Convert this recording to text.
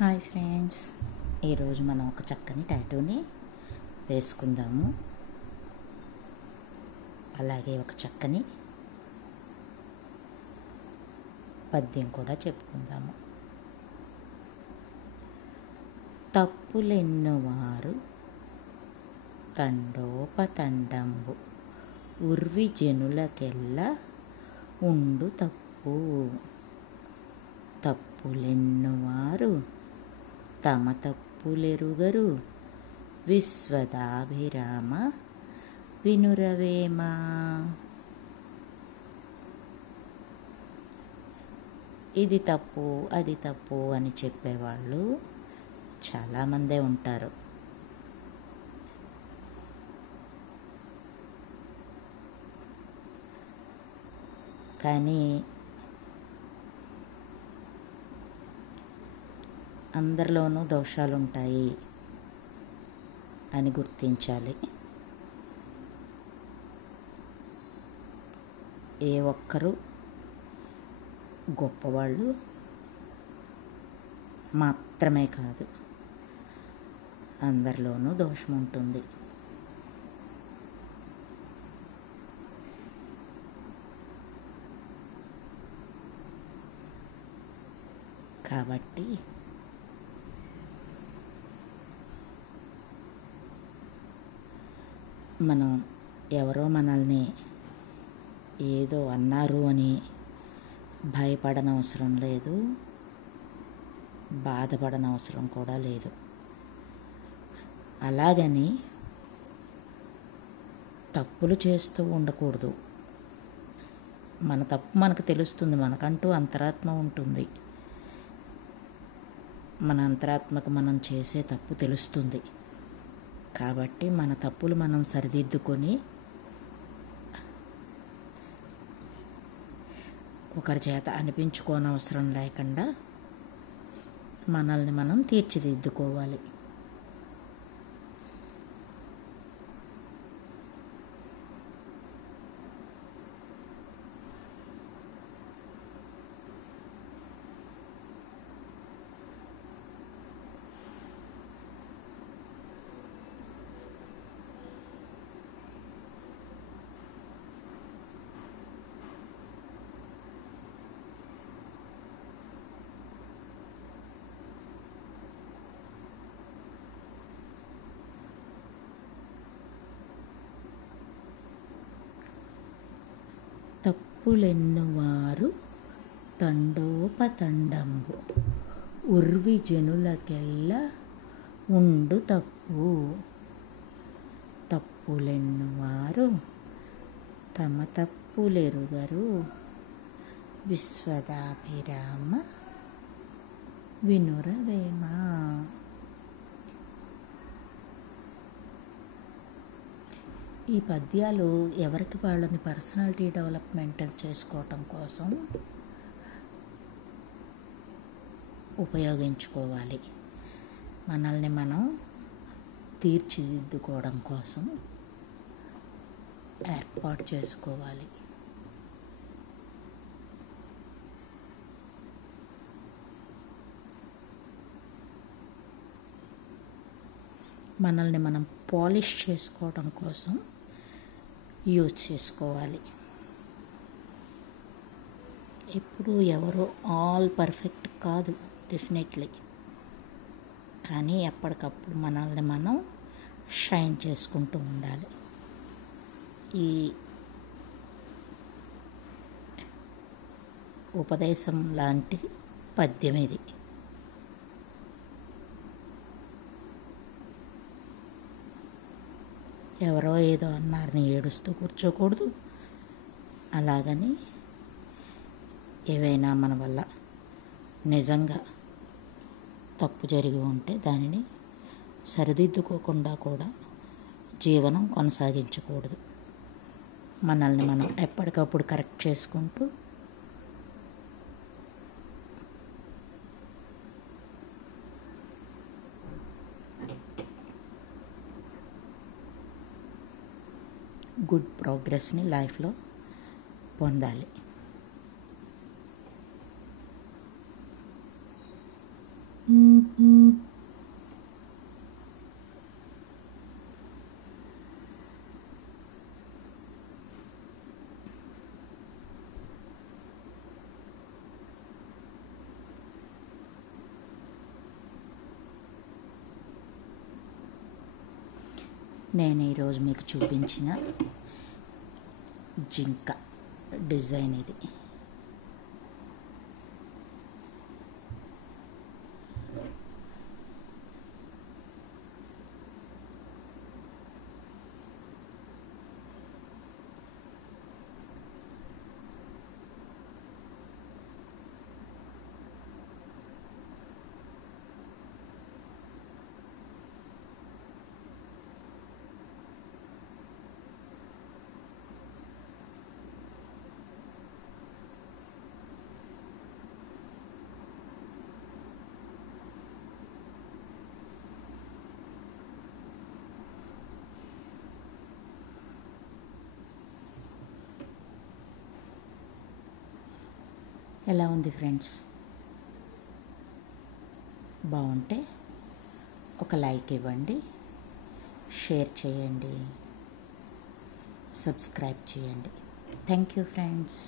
Hi friends, ఈరోజు మనం ఒక చక్కని టాటూని వేసుకుందాము. అలాగే ఒక చక్కని పద్యం కూడా చెప్పుకుందాము. తప్పులెన్నువారు తండోపతండంబు ఉర్వి జనులకెల్ల ఉండు తప్పు. తప్పులెన్నువారు తమ తప్పులెరుగరు విశ్వదాభిరామ వినురవేమ. ఇది తప్పు అది తప్పు అని చెప్పేవాళ్ళు చాలామందే ఉంటారు. కానీ అందరిలోనూ దోషాలుంటాయి అని గుర్తించాలి. ఏ ఒక్కరు గొప్పవాళ్ళు మాత్రమే కాదు, అందరిలోనూ దోషం ఉంటుంది. కాబట్టి మనం ఎవరో మనల్ని ఏదో అన్నారు అని భయపడనవసరం లేదు, బాధపడనవసరం కూడా లేదు. అలాగని తప్పులు చేస్తూ ఉండకూడదు. మన తప్పు మనకు తెలుస్తుంది, మనకంటూ అంతరాత్మ ఉంటుంది. మన అంతరాత్మకు మనం చేసే తప్పు తెలుస్తుంది. కాబట్టి మన తప్పులు మనం సరిదిద్దుకొని ఒకరి చేత అనిపించుకోనవసరం లేకుండా మనల్ని మనం తీర్చిదిద్దుకోవాలి. తప్పులెన్నువారు తండోపతండంబు ఉర్వి జనులకెల్ల ఉండు తప్పు. తప్పులెన్నువారు తమ తప్పులెరుగరు విశ్వదాభిరామ వినురవేమ. ఈ పద్యాలు ఎవరికి వాళ్ళని పర్సనాలిటీ డెవలప్మెంట్ చేసుకోవటం కోసం ఉపయోగించుకోవాలి. మనల్ని మనం తీర్చిదిద్దుకోవడం కోసం ఏర్పాటు చేసుకోవాలి. మనల్ని మనం పాలిష్ చేసుకోవడం కోసం యూజ్ చేసుకోవాలి. ఇప్పుడు ఎవరో ఆల్ పర్ఫెక్ట్ కాదు డెఫినెట్లీ, కానీ ఎప్పటికప్పుడు మనల్ని మనం షైన్ చేసుకుంటూ ఉండాలి. ఈ ఉపదేశం లాంటి పద్యం ఇది. ఎవరో ఏదో అన్నారని ఏడుస్తూ కూర్చోకూడదు. అలాగని ఏవైనా మన వల్ల నిజంగా తప్పు జరిగి ఉంటే దానిని సరిదిద్దుకోకుండా కూడా జీవనం కొనసాగించకూడదు. మనల్ని మనం ఎప్పటికప్పుడు కరెక్ట్ చేసుకుంటూ గుడ్ ప్రోగ్రెస్ని లైఫ్లో పొందాలి. నేను ఈరోజు మీకు చూపించిన జింక డిజైన్ ఇది. ఎలా ఉంది ఫ్రెండ్స్? బాగుంటే ఒక లైక్ ఇవ్వండి, షేర్ చేయండి, సబ్స్క్రైబ్ చేయండి. Thank you friends.